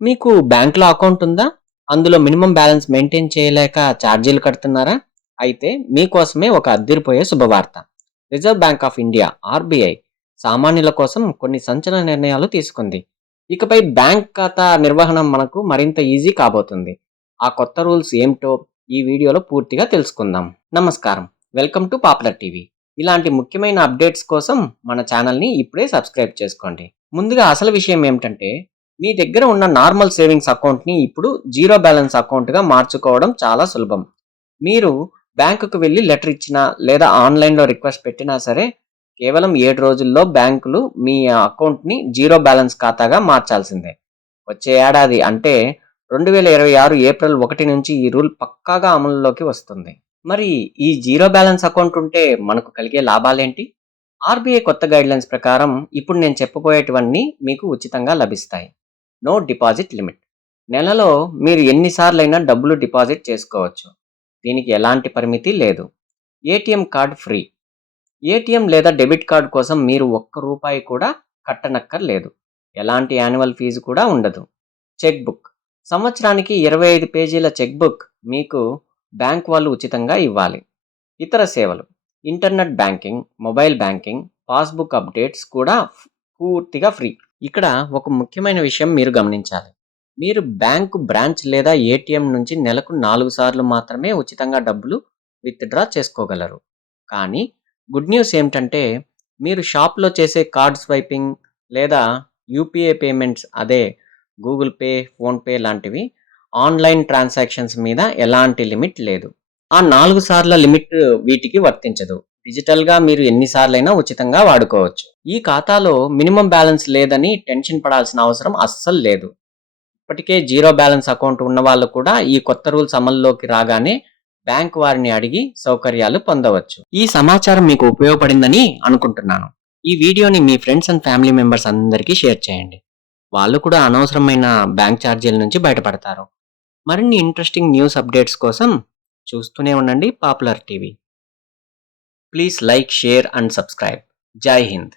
మీకు బ్యాంక్‌లో అకౌంట్ ఉందా? అందులో మినిమమ్ బ్యాలెన్స్ మెయింటైన్ చేయలేక ఛార్జీలు కడుతున్నారా? అయితే మీకోసమే ఒక అద్దిరిపోయే శుభవార్త. Reserve bank of India (RBI) సామాన్యుల కోసం కొన్ని సంచలన నిర్ణయాలు తీసుకుంది. ఇకపై బ్యాంక్ ఖాతా నిర్వహణ మనకు మరింత ఈజీ కాబోతుంది. ఆ కొత్త రూల్స్ ఏమిటో ఈ వీడియోలో పూర్తిగా తెలుసుకుందాం. నమస్కారం. Welcome to popular TV. ఇలాంటి ముఖ్యమైన అప్డేట్స్ కోసం మన ఛానల్‌ని ఇప్పుడే సబ్స్క్రైబ్ చేసుకోండి. ముందుగా అసలు విషయం ఏమిటంటే, మీ దగ్గర ఉన్న నార్మల్ సేవింగ్స్ అకౌంట్‌ని ఇప్పుడు జీరో బ్యాలెన్స్ అకౌంట్‌గా మార్చుకోవడం చాలా సులభం. మీరు బ్యాంకుకు వెళ్లి లెటర్ ఇచ్చినా లేదా ఆన్‌లైన్‌లో రిక్వెస్ట్ పెట్టినా సరే, కేవలం 7 రోజుల్లో బ్యాంకులు మీ అకౌంట్‌ని జీరో బ్యాలెన్స్ ఖాతాగా మార్చాల్సిందే. వచ్చే ఏడాది అంటే 2026 ఏప్రిల్ 1 నుంచి ఈ రూల్ పక్కాగా అమలులోకి వస్తుంది. మరి ఈ జీరో బ్యాలెన్స్ అకౌంట్ ఉంటే మనకు కలిగే లాభాలేంటి? ఆర్‌బీఐ కొత్త గైడ్‌లైన్స్ ప్రకారం ఇప్పుడు నేను చెప్పబోయేటివన్నీ మీకు ఉచితంగా లభిస్తాయి. No deposit limit. నెలలో మీరు ఎన్ని సార్లైనా డబ్బులు డిపాజిట్ చేసుకోవచ్చు. దీనికి ఎలాంటి పరిమితి లేదు. ATM card free. ఏటీఎం లేదా డెబిట్ కార్డ్ కోసం మీరు ఒక్క రూపాయి కూడా కట్టనక్కర్లేదు. ఎలాంటి యాన్యువల్ ఫీజు కూడా ఉండదు. Cheque book. సంవత్సరానికి 25 పేజీల చెక్ బుక్ మీకు బ్యాంక్ వాళ్ళు ఉచితంగా ఇవ్వాలి. ఇతర సేవలు. Internet banking, mobile banking, passbook updates కూడా పూర్తిగా ఫ్రీ. ఇక్కడ ఒక ముఖ్యమైన విషయం మీరు గమనించాలి. మీరు బ్యాంకు బ్రాంచ్ లేదా ఏటీఎం నుంచి నెలకు 4 సార్లు మాత్రమే ఉచితంగా డబ్బులు విత్‌డ్రా చేసుకోగలరు. కానీ గుడ్ న్యూస్ ఏమిటంటే, మీరు షాప్‌లో చేసే కార్డ్ స్వైపింగ్ లేదా UPI payments Google pay, PhonePe లాంటివి ఆన్‌లైన్ ట్రాన్సాక్షన్స్ మీద ఎలాంటి లిమిట్ లేదు. ఆ 4 సార్ల లిమిట్ వీటికి వర్తించదు. డిజిటల్‌గా మీరు ఎన్ని సార్లైనా ఉచితంగా వాడుకోవచ్చు. ఈ ఖాతాలో మినిమమ్ బ్యాలెన్స్ లేదని టెన్షన్ పడాల్సిన అవసరం అస్సలు లేదు. ఇప్పటికే జీరో బ్యాలెన్స్ అకౌంట్ ఉన్నవాళ్ళు కూడా ఈ కొత్త రూల్స్ అమల్లోకి రాగానే బ్యాంక్ వారిని అడిగి సౌకర్యాలు పొందవచ్చు. ఈ సమాచారం మీకు ఉపయోగపడిందని అనుకుంటున్నాను. ఈ వీడియోని మీ ఫ్రెండ్స్ అండ్ ఫ్యామిలీ మెంబర్స్ అందరికీ షేర్ చేయండి. వాళ్ళు కూడా అనవసరమైన బ్యాంక్ ఛార్జీల నుంచి బయటపడతారు. మరిన్ని ఇంట్రెస్టింగ్ న్యూస్ అప్డేట్స్ కోసం చూస్తూనే ఉండండి popular TV. Please like, share and subscribe. జై హింద్.